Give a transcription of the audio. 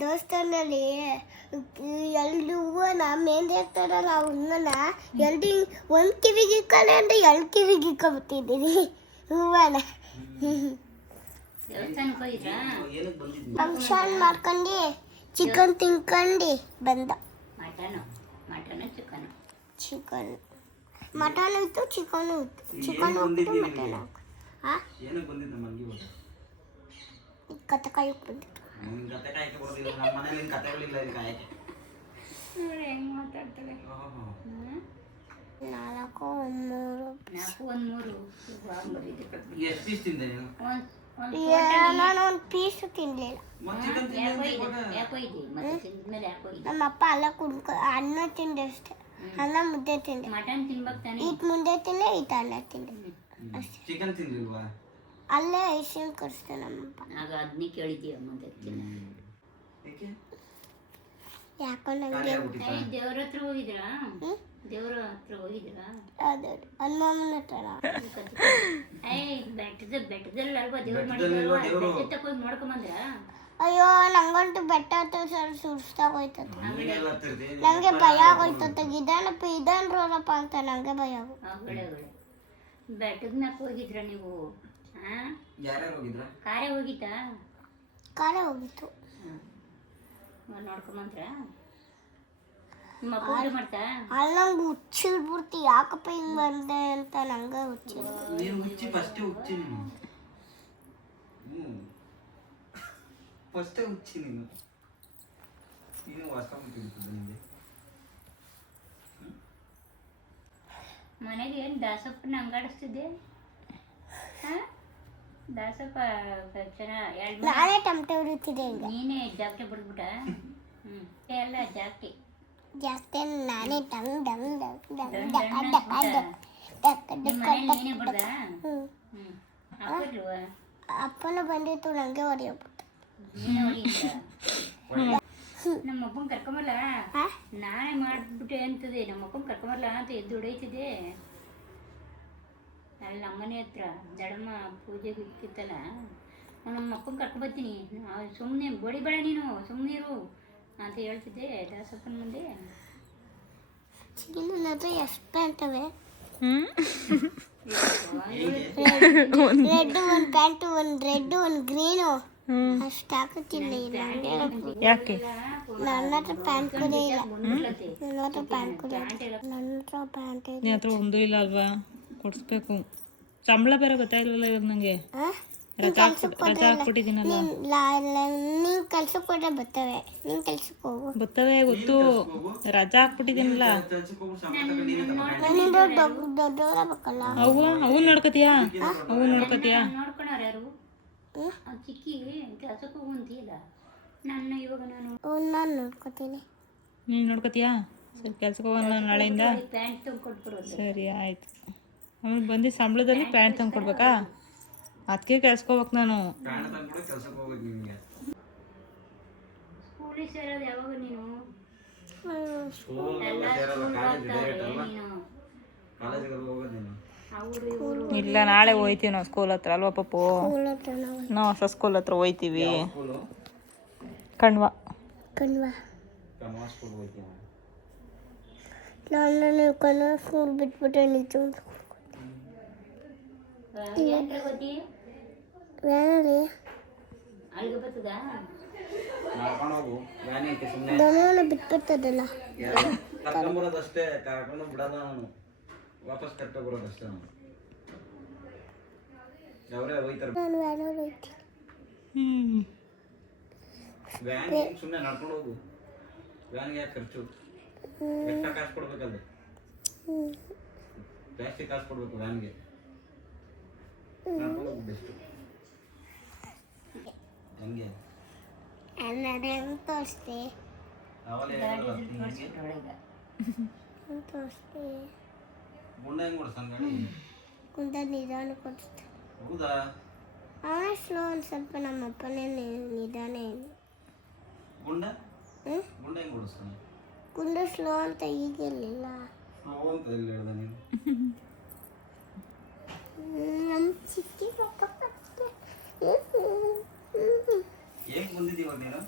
ದೇವಸ್ಥಾನದಲ್ಲಿ ಎರಡು ಹೂವನ ಮೇಂದಿರ್ತಾರಲ್ಲ ಹೂವನ ಎರಡು ಒಂದು ಕಿವಿಗೆ ಇಕ್ಕೊಳ್ಳಿ ಅಂದ್ರೆ ಎರಡು ಕಿವಿಗೆ ಇಕ್ಕೊಬಿಟ್ಟಿದ್ದೀನಿ ಹೂವನ. ಫಂಕ್ಷನ್ ಮಾಡ್ಕೊಂಡು ಚಿಕನ್ ತಿನ್ಕೊಂಡು ಬಂದ. ಚಿಕನ್ ಮಟನ್ ಇತ್ತು, ಚಿಕನ್ ಇತ್ತು. ಚಿಕನ್ ಹೋಗ್ಬಿಟ್ಟು ಮಟನ್ ಕತೆ ಕಾಯಕ್ಕೆ ಬಂದಿತ್ತು. ನಾಲ್ಕು ನಾನು ಒಂದು ಪೀಸು ತಿನ್ಲಿಲ್ಲ. ನಮ್ಮಪ್ಪ ಅಲ್ಲ ಅನ್ನ ತಿಂದೆ ಅಷ್ಟೇ. ಅನ್ನ ಮುದ್ದೆ ತಿಂದೆ. ಈಟ್ ಮುಂದೆ ತಿಂದೆ, ಈಟ್ ಅನ್ನ ತಿಂದೆ ಅಷ್ಟೇ. ಅಲ್ಲೇ ಐಸಿನ್ ಕಳಿಸ್ದೆ ನಮ್ಮಪ್ಪ. ಯಾಕೋ ನಂಗೆ ದೇವ್ರ ಹತ್ರ ಹೋಗಿದ್ರಾ? ದೇವ್ರ ಹತ್ರ ಹೋಗಿದ್ರಾ? ಅದು ಹನುಮಮ್ಮನ ಹತ್ರ. ಬೆಟ್ಟದಲ್ಲಿ ಅಲ್ವಾ ದೇವ್ರ ಮಾಡಿದ್ರು, ತಕೊಂಡ್ ನೋಡ್ಕೊಂಬಂದ್ರ? ಅಯ್ಯೋ ನಂಗಂತೂ ಬೆಟ್ಟ ಹತ್ರ ಸರ್ ಸುಸ್ತಾಗೋಯ್ತದೆ. ನಂಗೆ ಭಯ ಆಗೋಯ್ತದೆ. ಇದನ್ರಪ್ಪ ಅಂತ ನಂಗೆ ಭಯ ಆಗೋಯ್ತು. ಬೆಟ್ಟದ ಮ್ಯಾಕ ಹೋಗಿದ್ರ ನೀವು? ಕಾರೇ ಹೋಗಿತ್ತಾ? ಕಾರೇ ಹೋಗಿತ್ತು. ನೋಡ್ಕೊಂಬಂದ್ರ? ನಿಮ್ಮ ಅಪ್ಪ ಊಟ ಮಾಡ್ತಾ? ಅಲ್ಲಿ ನಂಗೆ ಹುಚ್ಚಿಡ್ಬಿಡ್ತಿ. ಯಾಕಪ್ಪ ಹಿಂಗ್ ಬಂದೆ ಅಂತ ನಂಗೆ ಹುಚ್ಚಿ. ಮನೆಗೆ ಏನು ದಾಸಪ್ಪನ ಅಂಗಾಡಿಸ್ತಿದ್ದೆ? ದಾಸಪ್ಪ ನಾನೇ ಟಮಟೆ ಹೊಡಿತಿದ್ದೆ. ನೀನೇ ಜಾಸ್ತಿ ಬಿಡ್ಬಿಟ್ಟ? ಎಲ್ಲ ಜಾಸ್ತಿ ಜಾಸ್ತಿ ನಾನೇ ಡಂಗ್ ಡಂಗ್ ಡಂಗ್ ಡಂಗ್ ನೀನೇ ಬಿಡ್ದ? ಅಪ್ಪನ ಬಂದಿತ್ತು ನಂಗೆ ಹೊಡೆಯಬಿಟ್ಟು. ನಮ್ಮ ಅಪ್ಪನ ಕರ್ಕೊಂಬಲ್ಲ, ನಾನೇ ಮಾಡ್ಬಿಟ್ಟೆ ಅಂತದೆ. ನಮ್ಮ ಅಪ್ಪನ ಕರ್ಕೊಂಬಲ್ಲ ಅಂತ ಎದ್ದು ಹೊಡೈತಿದ್ದೆ. ಅಲ್ಲಿ ನಮ್ಮನೆ ಹತ್ರ ದಡಮ್ಮ ಪೂಜೆಗೆ ಇಕ್ಕಿತ್ತಲ್ಲ, ನಮ್ಮ ಅಪ್ಪನ ಕರ್ಕೊಂಬರ್ತೀನಿ, ಸುಮ್ಮನೆ ಬಡಿಬೇಡ ನೀನು, ಸುಮ್ಮನಿರು ಅಂತ ಹೇಳ್ತಿದ್ದೆ ದಾಸಪ್ಪನ ಮುಂದೆ. ಎಷ್ಟು ಪ್ಯಾಂಟವೆ? ರೆಡ್ ಒಂದು ಪ್ಯಾಂಟು, ಒಂದು ರೆಡ್ ಒಂದು ಗ್ರೀನು ಅಷ್ಟು ಹಾಕುತ್ತಿಲ್ಲ. ಯಾಕೆ? ನನ್ನ ಹತ್ರ ಪ್ಯಾಂಟ್ ಕೂಡ ಇಲ್ಲ. ನನ್ನ ಹತ್ರ ಪ್ಯಾಂಟ್ ಕೂಡ ನನ್ನ ಹತ್ರ ಪ್ಯಾಂಟ್ ನಿನ್ನ ಹತ್ರ ಒಂದೂ ಇಲ್ಲ ಅಲ್ವಾ? ಕೊಡಿಸ್ಬೇಕು. ಸಂಬಳ ಬೇರೆ ಗೊತ್ತಾಯಿಲ್ವಲ್ಲ ಇವಾಗ ನನಗೆ. ರಜಾ ಹಾಕ್ಬಿಟ್ಟಿದ್ದೀನಲ್ಲ. ನೀನು ಕೆಲ್ಸಕ್ಕೆ ಹೋದ್ರೆ ಬರ್ತವೆ. ನೀನು ಕೆಲ್ಸಕ್ಕೆ ಹೋಗು. ಬರ್ತವೆ ಗೊತ್ತು, ರಜಾ ಹಾಕ್ಬಿಟ್ಟಿದ್ದೀನಲ್ಲ. ದೊಡ್ಡವರಾಗಬೇಕಲ್ಲ. ಅವು ನೋಡ್ಕೋತೀಯಾ? ಅವು ನೋಡ್ಕೋತೀಯಾ? ನೋಡ್ಕೊಳಾರ ಯಾರು? ಚಿಕ್ಕಿ ಕೆಲ್ಸಕ್ಕೆ ಹೋಗುವಂತಿಲ್ಲ. ನನ್ನ ಇವಾಗ ನಾನು ನೋಡ್ಕೋತೀನಿ. ನೀನು ನೋಡ್ಕೋತೀಯಾ? ಸರಿ, ಕೆಲ್ಸಕ್ಕೆ ಹೋಗೋಣ ನಾಳೆಯಿಂದ. ಪ್ಯಾಂಟ್ ತಂದು ಕೊಟ್ಬಿಡೋದು. ಸರಿ ಆಯ್ತು. ಆಮೇಲೆ ಬಂದು ಸಂಬಳದಲ್ಲಿ ಪ್ಯಾಂಟ್ ತಂದು ಕೊಡ್ಬೇಕಾ? ಅದಕ್ಕೆ ಕೆಲ್ಸಕ್ಕೆ ಹೋಗ್ಬೇಕು ನಾನು. ಸ್ಕೂಲಿಗೆ ಸೇರೋದು ಯಾವಾಗ ನೀನು? ಇಲ್ಲ, ನಾಳೆ ಹೋಯ್ತೀವಿ ನಾವು ಸ್ಕೂಲ್ ಹತ್ರ ಅಲ್ವಾ ಪಪ್ಪು? ನಾವು ಹೊಸ ಸ್ಕೂಲ್ ಹತ್ರ ಹೋಯ್ತೀವಿ. ಕಣ್ವಾ ನಾನು ಕನ್ನಡ ಸ್ಕೂಲ್ ಬಿಟ್ಬಿಟ್ಟೆ. ನಿಜ ವ್ಯಾನಲ್ಲಿ ದನವನ್ನು ಬಿಟ್ಬಿಡ್ತದಲ್ಲ. ಕರ್ಕೊಂಬರೋದಷ್ಟೇ, ಕರ್ಕೊಂಡು ಬಿಡೋದ ನಾನು, ವಾಪಸ್ ಕಟ್ಟ ಬರೋದಷ್ಟೇ. ಅವರೇ ಹೋಯ್ತಾರೆ. ನಾನು ವ್ಯಾನಲ್ಲಿ ಹೋಯ್ತೀನಿ. ವ್ಯಾನ್ ಸುಮ್ಮನೆ ನಡ್ಕೊಂಡು ಹೋಗು. ವ್ಯಾನ್ಗೆ ಯಾಕೆ ಖರ್ಚು? ಎಕ್ಸ್ಟ್ರಾ ಕಾಸು ಕೊಡ್ಬೇಕಲ್ಲ, ಜಾಸ್ತಿ ಕಾಸು ಕೊಡ್ಬೇಕು ವ್ಯಾನ್ಗೆ. ನಡ್ಕೊಂಡು ಹೋಗು ಬೆಸ್ಟು. ಹಂಗೆ ತೋರಿಸ್ತೆ ಗುಂಡ ಹೆಂಗೆ ಕೊಡ್ಸಂಗ ಗುಂಡ ನಿಧಾನ ಕೊಡಿಸ್ತೆ. ಹೌದಾ? ಸ್ಲೋ ಒಂದು ಸ್ವಲ್ಪ. ನಮ್ಮಪ್ಪನೇ ನಿಧಾನ. ಗುಂಡ ಗುಂಡ ಹೆಂಗೆ ಕೊಡಿಸ್ತಾನೆ? ಗುಂಡ ಸ್ಲೋ ಅಂತ ಈಗಿರಲಿಲ್ಲ. ಸ್ಲೋ ಅಂತ ಎಲ್ಲಿ ಹೇಳ್ದ ನೀನು? ನಮ್ಮ ಚಿಕ್ಕಿ ಹೆಂಗ್ ಬಂದಿದ್ದೀವಾಗ ನೀನು